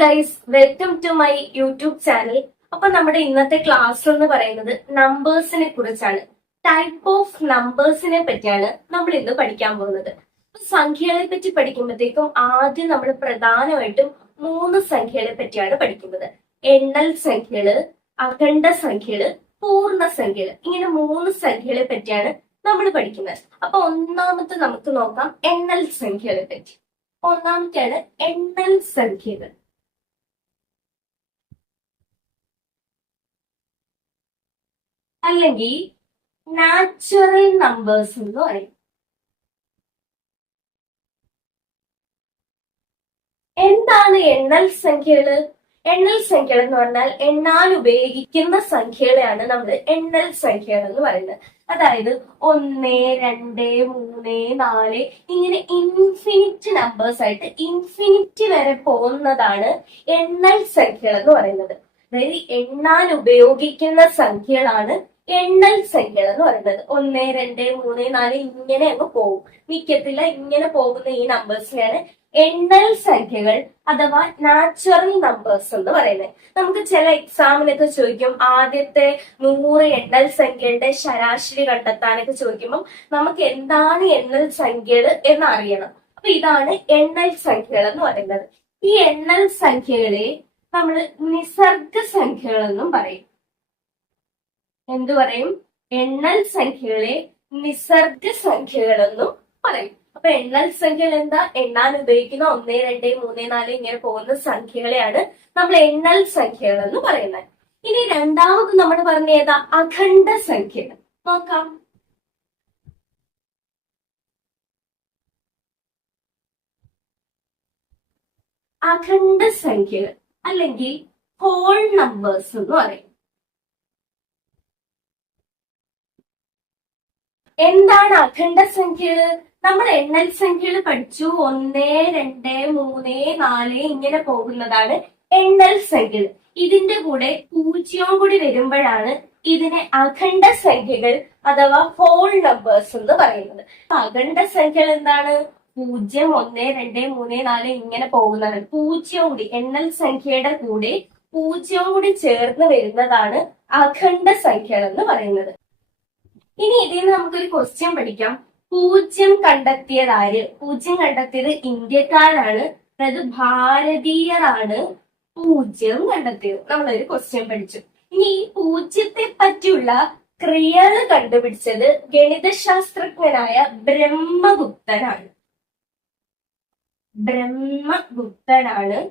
Guys welcome to my YouTube channel അപ്പൊ നമ്മുടെ ഇന്നത്തെ ക്ലാസ് എന്ന് പറയുന്നത് നമ്പേഴ്സിനെ കുറിച്ചാണ്. ടൈപ്പ് ഓഫ് നമ്പേഴ്സിനെ പറ്റിയാണ് നമ്മൾ ഇന്ന് പഠിക്കാൻ പോകുന്നത്. സംഖ്യകളെ പറ്റി പഠിക്കുമ്പോഴത്തേക്കും ആദ്യം നമ്മൾ പ്രധാനമായിട്ടും മൂന്ന് സംഖ്യകളെ പറ്റിയാണ് പഠിക്കുന്നത്. എണ്ണൽ സംഖ്യകൾ അഖണ്ഡ സംഖ്യകൾ പൂർണ സംഖ്യകൾ. ഇങ്ങനെ മൂന്ന് സംഖ്യകളെ പറ്റിയാണ് നമ്മൾ പഠിക്കുന്നത്. അപ്പൊ ഒന്നാമത്തെ നമുക്ക് നോക്കാം എണ്ണൽ സംഖ്യകളെ പറ്റി. ഒന്നാമത്തെയാണ് എണ്ണൽ സംഖ്യകൾ. അല്ലെങ്കിൽ നാച്ചുറൽ നമ്പേഴ്സ് എന്ന് പറയും. എന്താണ് എണ്ണൽ സംഖ്യകൾ? എണ്ണൽ സംഖ്യകൾ എന്ന് പറഞ്ഞാൽ എണ്ണാൻ ഉപയോഗിക്കുന്ന സംഖ്യകളെയാണ് നമ്മൾ എണ്ണൽ സംഖ്യകൾ എന്ന് പറയുന്നത്. അതായത് ഒന്ന് രണ്ട് മൂന്ന് നാല് ഇങ്ങനെ ഇൻഫിനിറ്റ് നമ്പേഴ്സ് ആയിട്ട് ഇൻഫിനിറ്റ് വരെ പോകുന്നതാണ് എണ്ണൽ സംഖ്യകൾ എന്ന് പറയുന്നത്. അതായത് എണ്ണാൻ ഉപയോഗിക്കുന്ന സംഖ്യകളാണ് എണ്ണൽ സംഖ്യകൾ എന്ന് പറയുന്നത്. ഒന്ന് രണ്ട് മൂന്ന് നാല് ഇങ്ങനെ അങ്ങ് പോകും. മിക്കത്തില്ല ഇങ്ങനെ പോകുന്ന ഈ നമ്പേഴ്സിനെയാണ് എണ്ണൽ സംഖ്യകൾ അഥവാ നാച്ചുറൽ നമ്പേഴ്സ് എന്ന് പറയുന്നത്. നമുക്ക് ചില എക്സാമിനൊക്കെ ചോദിക്കും. ആദ്യത്തെ നൂറ് എണ്ണൽ സംഖ്യയുടെ ശരാശരി കണ്ടെത്താനൊക്കെ ചോദിക്കുമ്പോൾ നമുക്ക് എന്താണ് എണ്ണൽ സംഖ്യകൾ എന്ന് അറിയണം അപ്പൊ ഇതാണ് എണ്ണൽ സംഖ്യകൾ എന്ന് പറയുന്നത്. ഈ എണ്ണൽ സംഖ്യകളെ നമ്മൾ നിസർഗ സംഖ്യകൾ എന്നും പറയും. എന്തു പറയും? എണ്ണൽ സംഖ്യകളെ നിസർഗ സംഖ്യകളെന്നും പറയും. അപ്പൊ എണ്ണൽ സംഖ്യകൾ എന്താ? എണ്ണാൻ ഉപയോഗിക്കുന്ന ഒന്ന് രണ്ട് മൂന്ന് നാല് ഇങ്ങനെ പോകുന്ന സംഖ്യകളെയാണ് നമ്മൾ എണ്ണൽ സംഖ്യകൾ എന്ന് പറയുന്നത്. ഇനി രണ്ടാമത് നമ്മൾ പറഞ്ഞ അഖണ്ഡ സംഖ്യകൾ. നോക്കാം. അഖണ്ഡ സംഖ്യകൾ അല്ലെങ്കിൽ ഹോൾ നമ്പേഴ്സ് എന്ന് പറയും. എന്താണ് അഖണ്ഡ സംഖ്യകൾ നമ്മൾ എണ്ണൽ സംഖ്യകൾ പഠിച്ചു. ഒന്ന് രണ്ട് മൂന്ന് നാല് ഇങ്ങനെ പോകുന്നതാണ് എണ്ണൽ സംഖ്യകൾ ഇതിന്റെ കൂടെ പൂജ്യവും കൂടി വരുമ്പോഴാണ് ഇതിനെ അഖണ്ഡ സംഖ്യകൾ അഥവാ ഹോൾ നമ്പേഴ്സ് എന്ന് പറയുന്നത്. അഖണ്ഡ സംഖ്യകൾ എന്താണ്? പൂജ്യം ഒന്ന് രണ്ട് മൂന്ന് നാല് ഇങ്ങനെ പോകുന്നതാണ്. പൂജ്യവും കൂടി എണ്ണൽ സംഖ്യയുടെ കൂടെ പൂജ്യവും കൂടി ചേർന്ന് വരുന്നതാണ് അഖണ്ഡ സംഖ്യകൾ എന്ന് പറയുന്നത്. ഇനി ഇതിൽ നിന്ന് നമുക്കൊരു ക്വസ്റ്റ്യൻ പഠിക്കാം. പൂജ്യം കണ്ടെത്തിയത് ആര്? പൂജ്യം കണ്ടെത്തിയത് ഇന്ത്യക്കാരാണ്. അതായത് ഭാരതീയരാണ്. പൂജ്യം കണ്ടെത്തിയത്. നമ്മളൊരു ക്വസ്റ്റ്യൻ പഠിച്ചു. ഇനി ഈ പൂജ്യത്തെ പറ്റിയുള്ള ക്രിയകൾ കണ്ടുപിടിച്ചത് ഗണിതശാസ്ത്രജ്ഞനായ ബ്രഹ്മഗുപ്തനാണ്. ബ്രഹ്മഗുപ്തനാണ്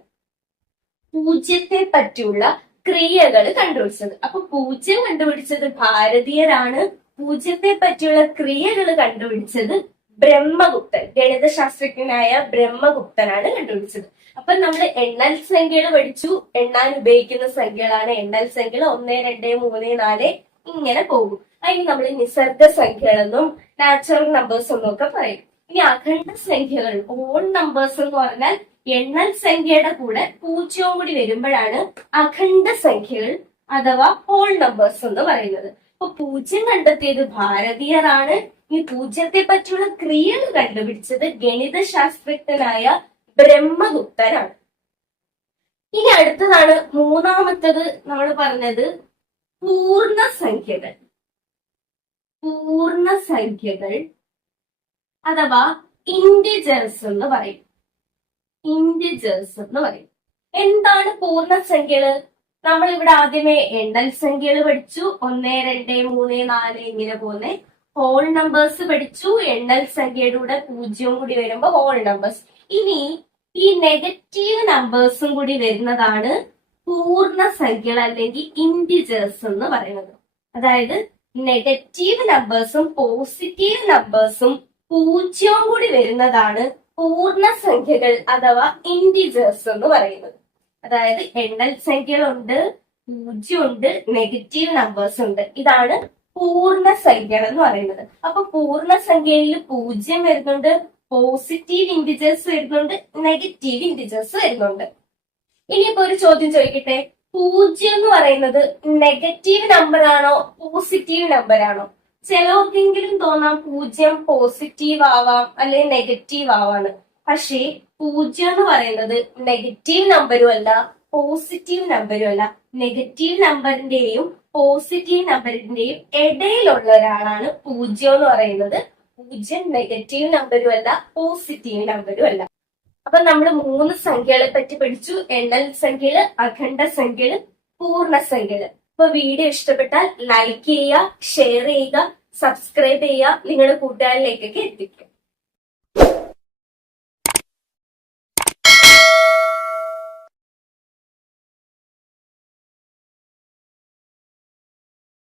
പൂജ്യത്തെ പറ്റിയുള്ള ക്രിയകൾ കണ്ടുപിടിച്ചത്. അപ്പൊ പൂജ്യം കണ്ടുപിടിച്ചത് ഭാരതീയരാണ്. പൂജ്യത്തെ പറ്റിയുള്ള ക്രിയകൾ കണ്ടുപിടിച്ചത് ബ്രഹ്മഗുപ്തൻ ഗണിതശാസ്ത്രജ്ഞനായ ബ്രഹ്മഗുപ്തനാണ് കണ്ടുപിടിച്ചത്. അപ്പൊ നമ്മൾ എണ്ണൽ സംഖ്യകൾ പഠിച്ചു. എണ്ണാൻ ഉപയോഗിക്കുന്ന സംഖ്യകളാണ് എണ്ണൽ സംഖ്യകൾ. ഒന്ന് രണ്ട് മൂന്ന് നാല് ഇങ്ങനെ പോകും. അതിന് നമ്മൾ നിസർഗ സംഖ്യകളെന്നും നാച്ചുറൽ നമ്പേഴ്സ് എന്നും ഒക്കെ പറയും. ഇനി അഖണ്ഡ സംഖ്യകൾ ഓൺ നമ്പേഴ്സ് എന്ന് പറഞ്ഞാൽ എണ്ണൽ സംഖ്യയുടെ കൂടെ പൂജ്യവും കൂടി വരുമ്പോഴാണ് അഖണ്ഡ സംഖ്യകൾ അഥവാ ഹോൾ നമ്പേഴ്സ് എന്ന് പറയുന്നത്. അപ്പൊ പൂജ്യം കണ്ടെത്തിയത് ഭാരതീയരാണ്. ഈ പൂജ്യത്തെ പറ്റിയുള്ള ക്രിയകൾ കണ്ടുപിടിച്ചത് ഗണിതശാസ്ത്രജ്ഞനായ ബ്രഹ്മഗുപ്തനാണ് ഇനി അടുത്തതാണ് മൂന്നാമത്തത് നമ്മൾ പറഞ്ഞത് പൂർണസംഖ്യകൾ. പൂർണസംഖ്യകൾ പൂർണ സംഖ്യകൾ അഥവാ ഇൻഡിജേഴ്സ് എന്ന് പറയും. ഇൻഡിജേഴ്സ് എന്ന് പറയും. എന്താണ് പൂർണസംഖ്യകൾ? നമ്മൾ ഇവിടെ ആദ്യമേ എണ്ണൽ സംഖ്യകൾ പഠിച്ചു. ഒന്ന് രണ്ട് മൂന്ന് നാല് ഇങ്ങനെ പോകുന്ന ഹോൾ നമ്പേഴ്സ് പഠിച്ചു. എണ്ണൽ സംഖ്യയുടെ കൂടെ പൂജ്യവും കൂടി വരുമ്പോ ഹോൾ നമ്പേഴ്സ് ഇനി ഈ നെഗറ്റീവ് നമ്പേഴ്സും കൂടി വരുന്നതാണ് പൂർണ സംഖ്യകൾ അല്ലെങ്കിൽ ഇൻഡിജേഴ്സ് എന്ന് പറയുന്നത്. അതായത് നെഗറ്റീവ് നമ്പേഴ്സും പോസിറ്റീവ് നമ്പേഴ്സും പൂജ്യവും കൂടി വരുന്നതാണ് പൂർണ സംഖ്യകൾ അഥവാ ഇൻഡിജേഴ്സ് എന്ന് പറയുന്നത്. അതായത് എണ്ണൽ സംഖ്യകളുണ്ട് പൂജ്യമുണ്ട് നെഗറ്റീവ് നമ്പേഴ്സ് ഉണ്ട്. ഇതാണ് പൂർണ സംഖ്യകൾ എന്ന് പറയുന്നത്. അപ്പൊ പൂർണ സംഖ്യയിൽ പൂജ്യം വരുന്നുണ്ട് പോസിറ്റീവ് ഇൻഡിജേഴ്സ് വരുന്നുണ്ട് നെഗറ്റീവ് ഇൻഡിജേഴ്സ് വരുന്നുണ്ട്. ഇനിയിപ്പോ ഒരു ചോദ്യം ചോദിക്കട്ടെ? പൂജ്യം എന്ന് പറയുന്നത് നെഗറ്റീവ് നമ്പർ ആണോ പോസിറ്റീവ് നമ്പർ ആണോ? ചിലർക്കെങ്കിലും തോന്നാം പൂജ്യം പോസിറ്റീവ് ആവാം അല്ലെങ്കിൽ നെഗറ്റീവ് ആവാണ് പക്ഷേ പൂജ്യം എന്ന് പറയുന്നത് നെഗറ്റീവ് നമ്പരും അല്ല പോസിറ്റീവ് നമ്പരും അല്ല. നെഗറ്റീവ് നമ്പറിന്റെയും പോസിറ്റീവ് നമ്പറിന്റെയും ഇടയിലുള്ള ഒരാളാണ് പൂജ്യം എന്ന് പറയുന്നത്. പൂജ്യം നെഗറ്റീവ് നമ്പരും അല്ല പോസിറ്റീവ് നമ്പരും അല്ല. അപ്പൊ നമ്മൾ മൂന്ന് സംഖ്യകളെ പറ്റി പഠിച്ചു. എണ്ണൽ സംഖ്യകൾ അഖണ്ഡ സംഖ്യകൾ പൂർണസംഖ്യകൾ അപ്പൊ വീഡിയോ ഇഷ്ടപ്പെട്ടാൽ ലൈക്ക് ചെയ്യുക ഷെയർ ചെയ്യുക സബ്സ്ക്രൈബ് ചെയ്യുക. നിങ്ങളുടെ കൂട്ടുകാരിലേക്കൊക്കെ എത്തിക്കുക